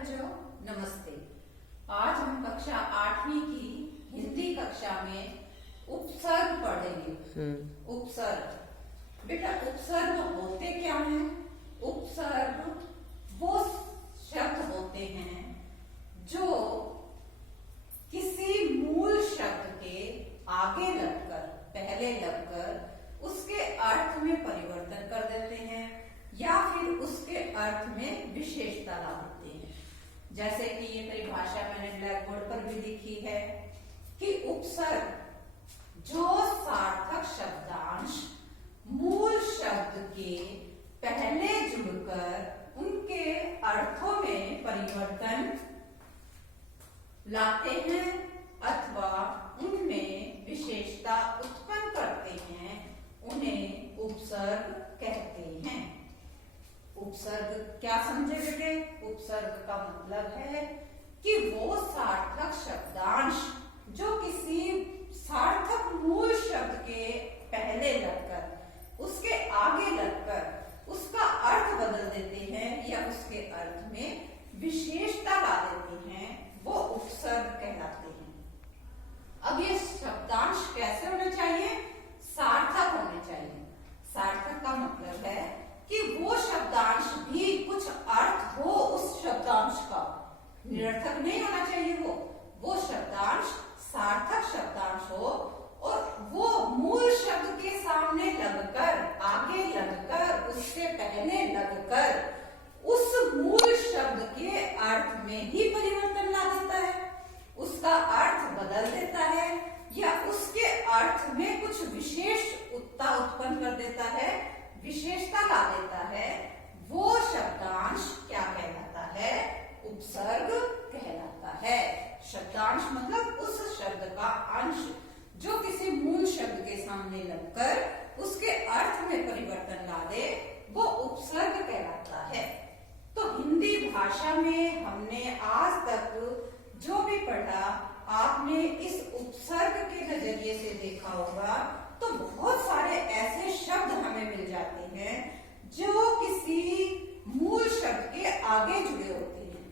बच्चों, नमस्ते। आज हम कक्षा 8वीं की हिंदी कक्षा में उपसर्ग पढ़ेंगे। उपसर्ग बेटा, उपसर्ग होते क्या हैं? उपसर्ग वो शब्द होते हैं जो किसी मूल शब्द के आगे लगकर, पहले लगकर उसके अर्थ में परिवर्तन कर देते हैं या फिर उसके अर्थ में विशेषता ला देते हैं। जैसे कि ये परिभाषा मैंने ब्लैक बोर्ड पर भी लिखी है कि उपसर्ग जो सार्थक शब्दांश मूल शब्द के पहले जुड़कर उनके अर्थों में परिवर्तन लाते हैं अथवा उनमें विशेषता उत्पन्न करते हैं, उन्हें उपसर्ग कहते हैं। उपसर्ग क्या समझे बेटे? उपसर्ग का मतलब है कि वो सार्थक शब्दांश जो किसी सार्थक मूल शब्द के पहले लगकर, उसके आगे लगकर उसका अर्थ बदल देते हैं या उसके अर्थ में विशेषता ला देते हैं, वो उपसर्ग कहलाते हैं। अब ये शब्दांश कैसे होने चाहिए? सार्थक होने चाहिए। सार्थक का मतलब है कि वो शब्दांश भी कुछ अर्थ हो उस शब्दांश का, निरर्थक नहीं होना चाहिए। वो शब्दांश सार्थक शब्दांश हो और वो मूल शब्द के सामने लगकर, आगे लगकर, उससे पहले लगकर उस मूल शब्द के अर्थ में ही परिवर्तन ला देता है, उसका अर्थ बदल देता है या उसके अर्थ में कुछ विशेषता उत्पन्न कर देता है, विशेषता ला देता है। वो शब्दांश क्या कहलाता है? उपसर्ग कहलाता है। शब्दांश मतलब उस शब्द का अंश जो किसी मूल शब्द के सामने लगकर उसके अर्थ में परिवर्तन ला दे, वो उपसर्ग कहलाता है। तो हिंदी भाषा में हमने आज तक जो भी पढ़ा, आपने इस उपसर्ग के नजरिए से देखा होगा। तो बहुत सारे ऐसे शब्द हमें मिल जाते हैं जो किसी मूल शब्द के आगे जुड़े होते हैं।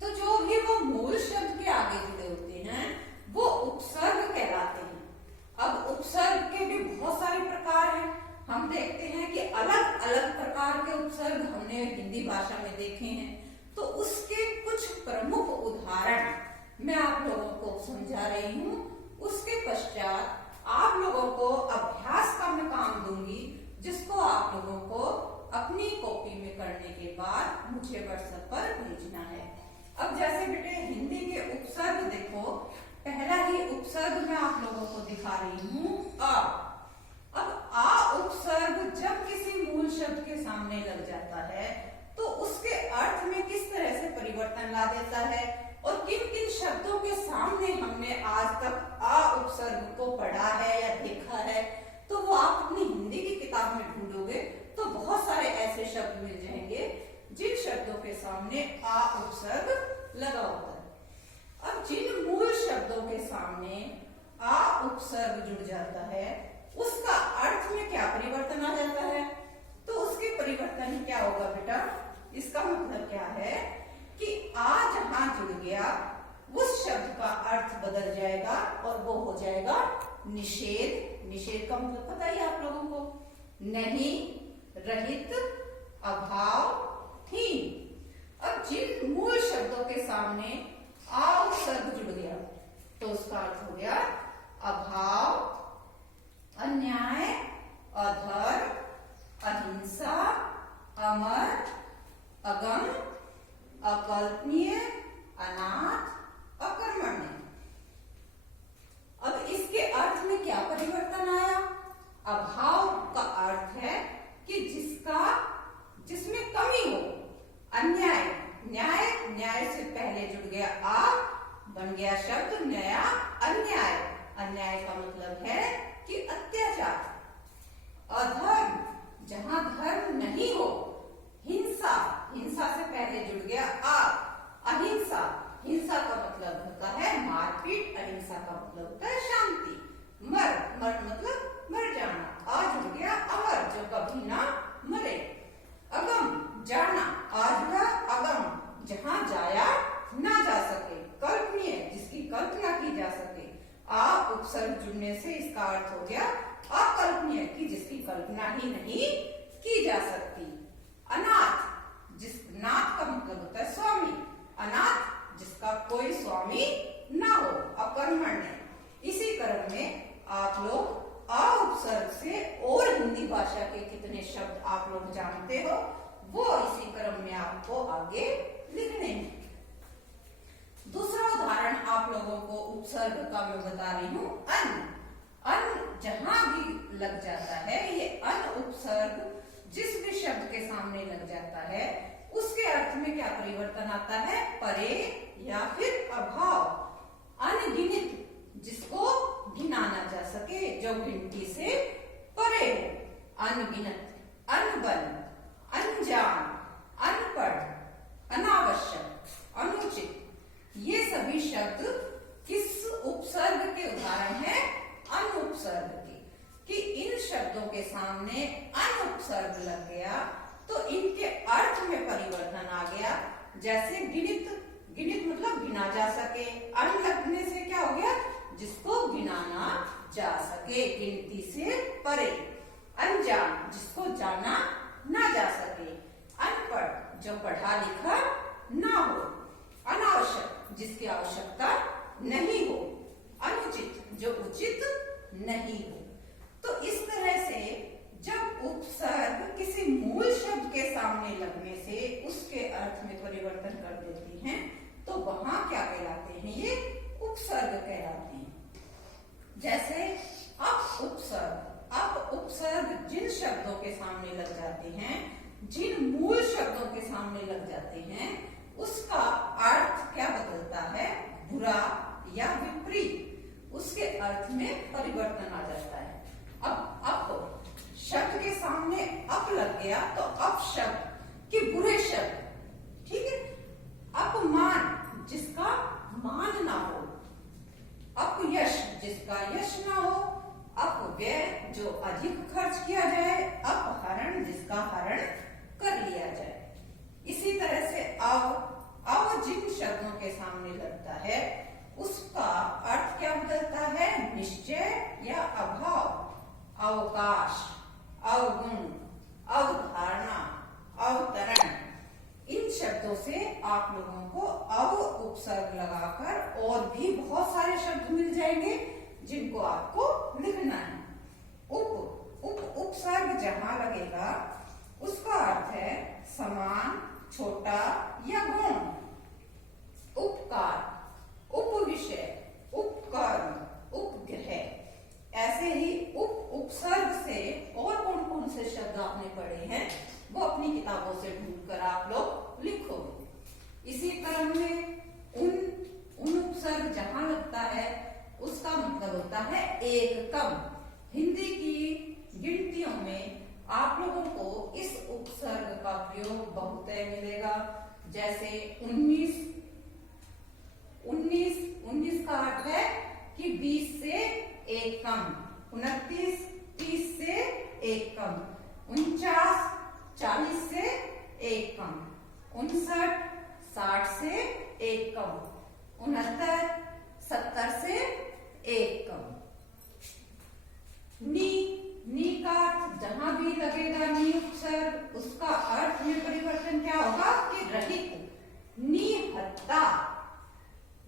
तो जो भी वो मूल शब्द के आगे जुड़े होते हैं वो उपसर्ग कहलाते हैं। अब उपसर्ग के भी बहुत सारे प्रकार हैं। हम देखते हैं कि अलग अलग प्रकार के उपसर्ग हमने हिंदी भाषा में देखे हैं। तो उसके कुछ प्रमुख उदाहरण मैं आप लोगों को समझा रही हूँ। उसके पश्चात आप लोगों को अभ्यास का मैं काम दूंगी, जिसको आप लोगों को अपनी कॉपी में करने के बाद मुझे व्हाट्सएप पर भेजना है। अब जैसे बेटे हिंदी के उपसर्ग देखो, पहला ही उपसर्ग मैं आप लोगों को दिखा रही हूँ, आ। अब आ उपसर्ग जब किसी मूल शब्द के सामने लग जाता है तो उसके अर्थ में किस तरह से परिवर्तन ला देता है और किन किन शब्दों के सामने हमने आज तक आ उपसर्ग को पढ़ा है या देखा है, तो वो आप अपनी हिंदी की किताब में ढूंढोगे तो बहुत सारे ऐसे शब्द मिल जाएंगे जिन शब्दों के सामने आ उपसर्ग लगा होता है। अब जिन मूल शब्दों के सामने आ उपसर्ग जुड़ जाता है उसका अर्थ में क्या परिवर्तन आ जाता है? तो उसके परिवर्तन क्या होगा बेटा? इसका मतलब क्या है कि आ जहां जुड़ गया उस शब्द का अर्थ बदल जाएगा और वो हो जाएगा निषेध। निषेध का मतलब पता ही आप लोगों को, नहीं, रहित, अभाव, हीन। अब जिन मूल शब्दों के सामने आ उपसर्ग जुड़ गया तो उसका अर्थ हो गया अभाव, अन्याय, अधर, अहिंसा, अमर, अगम, अकल्पनीय, अनाथ, अकर्मण्य। अब इसके अर्थ में क्या परिवर्तन आया? अभाव का अर्थ है कि जिसमें कमी हो। अन्याय, न्याय, न्याय से पहले जुड़ गया आ, बन गया शब्द नया अन्याय। अन्याय का मतलब है कि अत्याचार। अधर्म, जहां धर्म नहीं हो। हिंसा, हिंसा से पहले जुड़ गया आ, अहिंसा। हिंसा का मतलब होता है मारपीट, अहिंसा का मतलब होता है शांति। मर, मर मतलब मर जाना। आ जुड़ गया अमर, जो कभी ना मरे। अगम, जाना। आ जुड़ा अगम, अनाथ जिसका कोई स्वामी ना हो, अकर्मण्य। इसी क्रम में आप लोग अ उपसर्ग से और हिंदी भाषा के कितने शब्द आप लोग जानते हो वो इसी क्रम में आपको आगे लिखने हैं। दूसरा उदाहरण आप लोगों को उपसर्ग का मैं बता रही हूँ, अन। अन जहां भी लग जाता है, ये अन उपसर्ग जिस भी शब्द के सामने लग जाता है उसके अर्थ में क्या परिवर्तन आता है, परे या फिर अभाव। अनगिनत जिसको गिना ना जा सके, जो गिनती से परे हो। अनगिनत, अनबन, अनजान, अनपढ़, अनावश्यक, अनुचित, ये सभी शब्द किस उपसर्ग के उदाहरण हैं, अन उपसर्ग के। कि इन शब्दों के सामने अन उपसर्ग लग गया तो इनके अर्थ में परिवर्तन आ गया। जैसे गिनित, गिनित मतलब गिना जा सके, अन लगने से क्या हो गया, जिसको गिनाना जा सके, गिनती से परे। अनजान जिसको जाना ना जा सके, अनपढ़ जो पढ़ा लिखा ना हो, अनावश्यक जिसकी आवश्यकता नहीं हो, अनुचित जो उचित नहीं हो। तो इस तरह से जब उपसर्ग किसी मूल शब्द के सामने लगने से उसके अर्थ में परिवर्तन कर देती हैं तो वहां क्या कहलाते हैं, ये उपसर्ग कहलाते हैं। जैसे अप उपसर्ग। अप उपसर्ग जिन शब्दों के सामने लग जाते हैं, जिन मूल शब्दों के सामने लग जाते हैं, उसका अर्थ क्या बदलता है, बुरा या विपरीत, उसके अर्थ में परिवर्तन आ जाता है। अब अप शब्द के सामने अप लग गया तो अप शब्द के बुरे शब्द, ठीक है। अपमान जिसका मान ना हो, अपयश जिसका यश ना हो, अपव्यय जो अधिक खर्च किया जाए, अपहरण जिसका हरण कर लिया जाए। इसी तरह से अव जिन शब्दों के सामने लगता है उसका अर्थ क्या बदलता है, निश्चय या अभाव, अवकाश, अवगुण, अवधारणा, अवतरण। इन शब्दों से आप लोगों को अव उपसर्ग लगाकर और भी बहुत सारे शब्द मिल जाएंगे जिनको आपको लिखना है। उपसर्ग जहां लगेगा उसका अर्थ है समान, छोटा या गौण। उपकार, उपविषय, उपकर्म, उपग्रह। ऐसे ही उपसर्ग से और कौन कौन से शब्द आपने पढ़े हैं वो अपनी किताबों से ढूंढकर आप लोग लिखोगे। इसी क्रम में उन उपसर्ग जहां लगता है उसका मतलब होता है एक कम। हिंदी की गिनतियों में आप लोगों को इस उपसर्ग का प्रयोग बहुत मिलेगा। जैसे 19 का अर्थ है कि 20 से एक कम, 29 30 से एक कम, 49 40 से एक कम, 59 60 से एक कम, 69 70 से एक कम। नी का अर्थ जहां भी लगेगा नी उपसर्ग उसका अर्थ में परिवर्तन क्या होगा कि रहित, निहत्ता,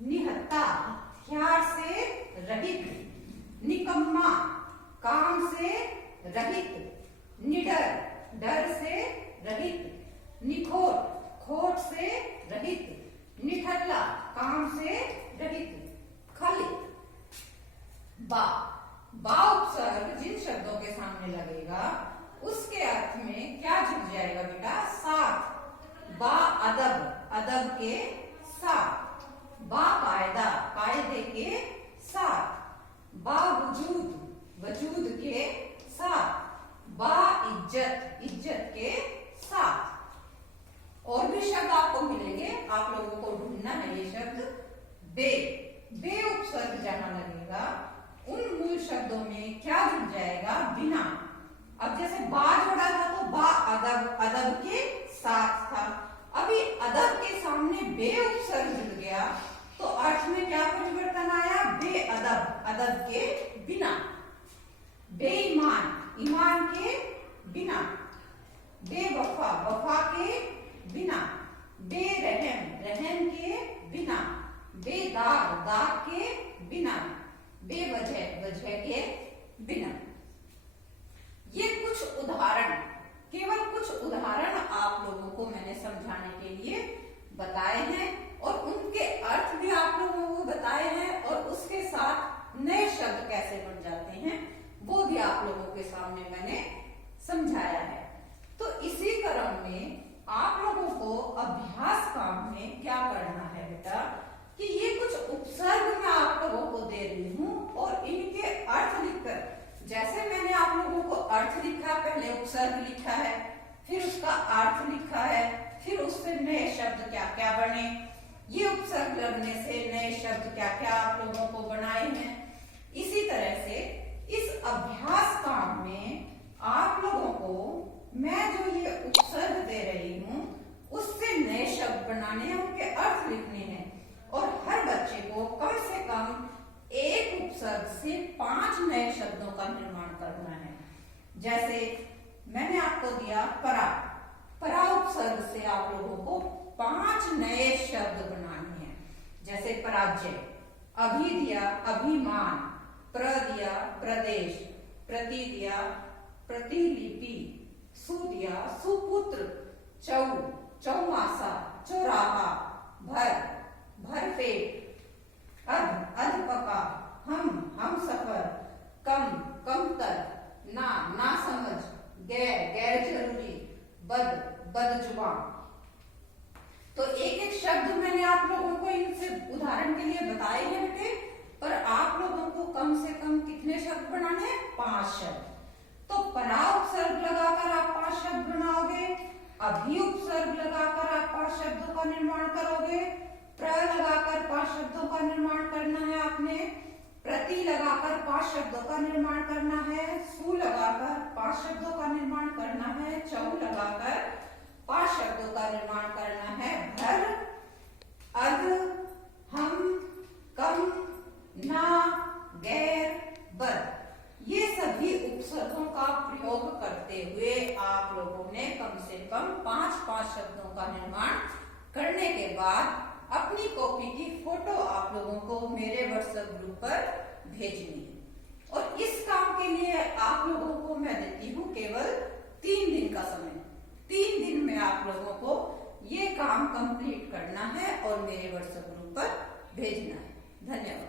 निहत्ता हथियार से रहित, निकम्मा काम से रहित, निडर डर से रहित, निखोट खोट से रहित, निठल्ला काम से रहित, खलित। बा उपसर्ग जिन शब्दों के सामने लगेगा उसके अर्थ में क्या जुड़ जाएगा बेटा, साथ। बा अदब, अदब के साथ। बा कायदा, कायदे के साथ। बा वजूद, वजूद के साथ। बा इज्जत, इज्जत के साथ। और भी शब्द आपको मिलेंगे, आप लोगों को ढूंढना है ये शब्द। बे उपसर्ग जहां लगेगा उन मूल शब्दों में क्या जुड़ जाएगा, बिना। अब जैसे बा जोड़ा था तो बा अदब, अदब के साथ था। अभी अदब के सामने बे उपसर्ग जुड़ गया तो अर्थ में क्या परिवर्तन आया, बेअदब, अदब के बिना। बेईमान, ईमान के बिना। बेवफा, वफा के बिना। बेरहम, रहम के बताए हैं और उनके अर्थ भी आप लोगों को बताए हैं और उसके साथ नए शब्द कैसे बन जाते हैं वो भी आप लोगों के सामने मैंने समझाया है। तो इसी क्रम में आप लोगों को अभ्यास काम में क्या करना है बेटा कि ये कुछ उपसर्ग मैं आप लोगों को दे रही हूँ और इनके अर्थ लिखकर, जैसे मैंने आप लोगों को अर्थ लिखा, पहले उपसर्ग लिखा है, फिर उसका अर्थ लिखा है, फिर उससे नए शब्द क्या क्या बने, ये उपसर्ग लगने से नए शब्द क्या क्या आप लोगों को बनाए हैं। इसी तरह से इस अभ्यास काम में आप लोगों को मैं जो ये उपसर्ग दे रही हूँ उससे नए शब्द बनाने हैं, उनके अर्थ लिखने हैं और हर बच्चे को कम से कम एक उपसर्ग से 5 नए शब्दों का निर्माण करना है। जैसे मैंने आपको दिया परा, परा उपसर्ग से आप लोगों को 5 नए शब्द बनाने हैं। जैसे पराजय, अभी दिया अभिमान, प्र दिया प्रदेश, प्रति दिया प्रतिलिपि, सु दिया सुपुत्र, चौ चौमासा, चौराहा, भर भरपेट, अध पका, हम सफर, कम कमतर, ना समझ, गैर जरूरी, बदजुबान। तो एक एक शब्द मैंने आप लोगों को इनसे उदाहरण के लिए बताए हैं बेटे, पर आप लोगों को कम से कम कितने शब्द बनाने हैं? 5 शब्द। तो परा उपसर्ग लगाकर आप 5 शब्द बनाओगे, अभी उपसर्ग लगाकर आप 5 शब्दों का निर्माण करोगे, प्र लगाकर 5 शब्दों का निर्माण करना है आपने, प्रति लगाकर 5 शब्दों का निर्माण करना है, सु लगाकर 5 शब्दों का निर्माण करना है, चौ लगाकर 5 शब्दों का निर्माण करना है, भर, अध, हम, कम, ना, गैर, बद। ये सभी उपसर्गों का प्रयोग करते हुए आप लोगों ने कम से कम 5-5 शब्दों का निर्माण करने के बाद अपनी कॉपी की फोटो आप लोगों को मेरे व्हाट्सएप ग्रुप पर भेजनी है। और इस काम के लिए आप लोगों को मैं देती हूँ केवल 3 दिन का समय। 3 दिन में आप लोगों को ये काम कंप्लीट करना है और मेरे व्हाट्सएप ग्रुप पर भेजना है। धन्यवाद।